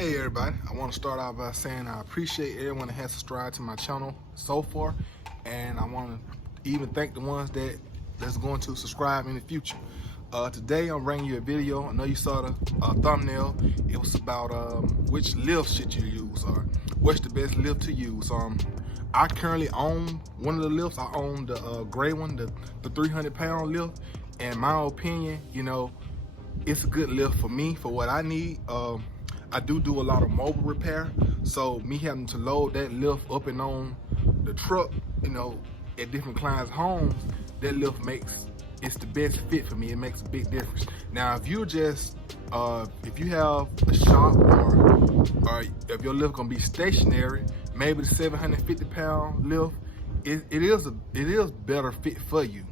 Hey everybody, I want to start out by saying I appreciate everyone that has subscribed to my channel so far, and I want to even thank the ones that's going to subscribe in the future. Today I'm bringing you a video. I know you saw the thumbnail. It was about which lift should you use, or what's the best lift to use. I currently own one of the lifts. I own the gray one, the 300-pound lift. And in my opinion, it's a good lift for me, for what I need. I do a lot of mobile repair, so me having to load that lift up and on the truck, at different clients' homes, that lift it's the best fit for me. It makes a big difference. Now, if you just if you have a shop, or if your lift gonna be stationary, maybe the 750-pound lift, it is better fit for you.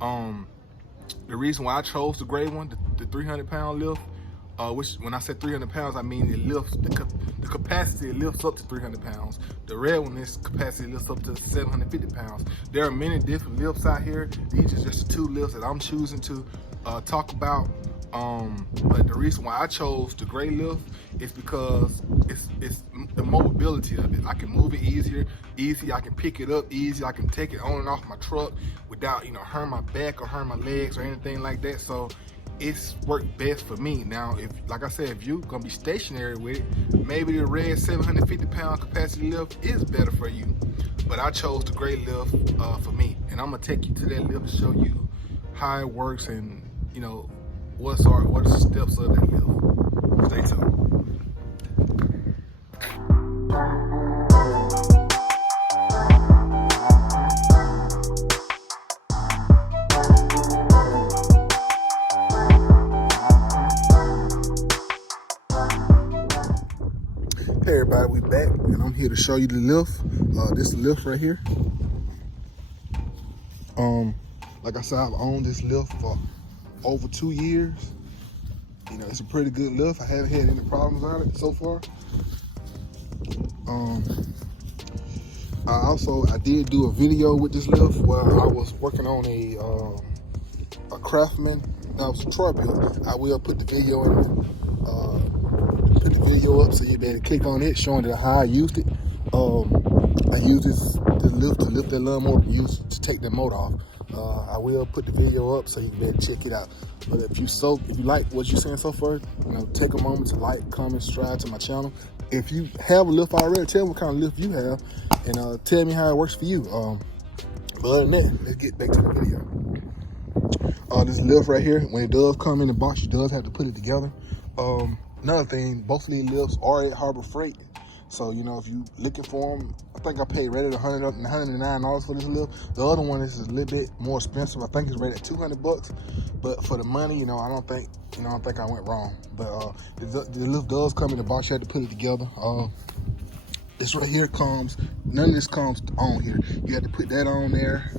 The reason why I chose the gray one, the 300-pound lift, which when I said 300 pounds, I mean it lifts, the capacity lifts up to 300 pounds. The red one, this capacity lifts up to 750 pounds. There are many different lifts out here. These are just the two lifts that I'm choosing to talk about. But the reason why I chose the gray lift is because it's the mobility of it. I can move it easy. I can pick it up easy. I can take it on and off my truck without hurting my back or hurting my legs or anything like that. So it's worked best for me. Now, like I said, if you're gonna be stationary with it, maybe the red 750-pound capacity lift is better for you. But I chose the gray lift for me, and I'm gonna take you to that lift to show you how it works and what are the steps of that lift. Stay tuned. Hey everybody, we back, and I'm here to show you the lift. This lift right here. Like I said, I've owned this lift for over 2 years. It's a pretty good lift. I haven't had any problems on it so far. I did do a video with this lift where I was working on a Craftsman. That was a Troy build. I will put the video up so you'll be able to click on it, showing how I used it. I used this lift to lift that lawnmower to take that motor off. I will put the video up so you can be able to check it out. But if you like what you're seeing so far, take a moment to like, comment, subscribe to my channel. If you have a lift already, tell me what kind of lift you have, and tell me how it works for you. But other than that, let's get back to the video. This lift right here, when it does come in the box, you does have to put it together. Another thing, both of these lifts are at Harbor Freight. So, if you're looking for them, I think I paid rated $109 for this lift. The other one is a little bit more expensive. I think it's rated at $200. But for the money, I don't think I went wrong. But the lift does come in the box. You have to put it together. This right here comes, none of this comes on here. You have to put that on there.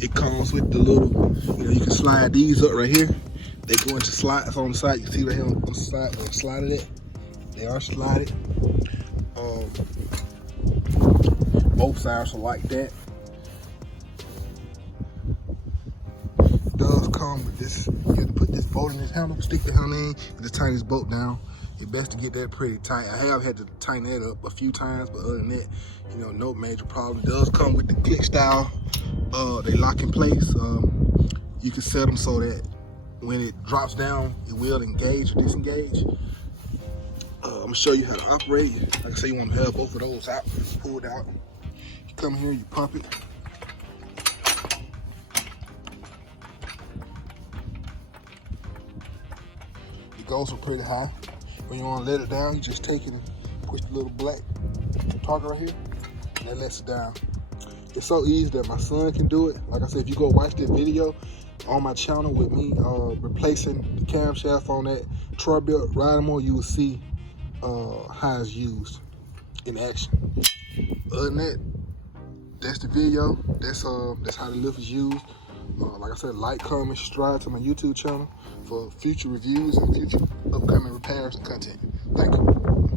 It comes with the little, you can slide these up right here. They go into slides on the side. You can see right here on the side where it's slided at. They are slided. Both sides are like that. It does come with this. You have to put this bolt in this handle, stick the handle in, and just tighten this bolt down. It's best to get that pretty tight. I have had to tighten that up a few times, but other than that, no major problem. It does come with the click style. They lock in place. You can set them so that when it drops down, it will engage or disengage. I'm gonna show you how to operate. Like I say, you want to have both of those out, pulled out. You come here, you pump it. It goes up pretty high. When you want to let it down, you just take it and push the little black target right here, and that lets it down. It's so easy that my son can do it. Like I said, if you go watch that video on my channel with me replacing the camshaft on that Troy built lawnmower, you will see how it's used in action. Other than that, that's the video. That's how the lift is used. Like I said, like, comment, subscribe to my YouTube channel for future reviews and future upcoming repairs and content. Thank you.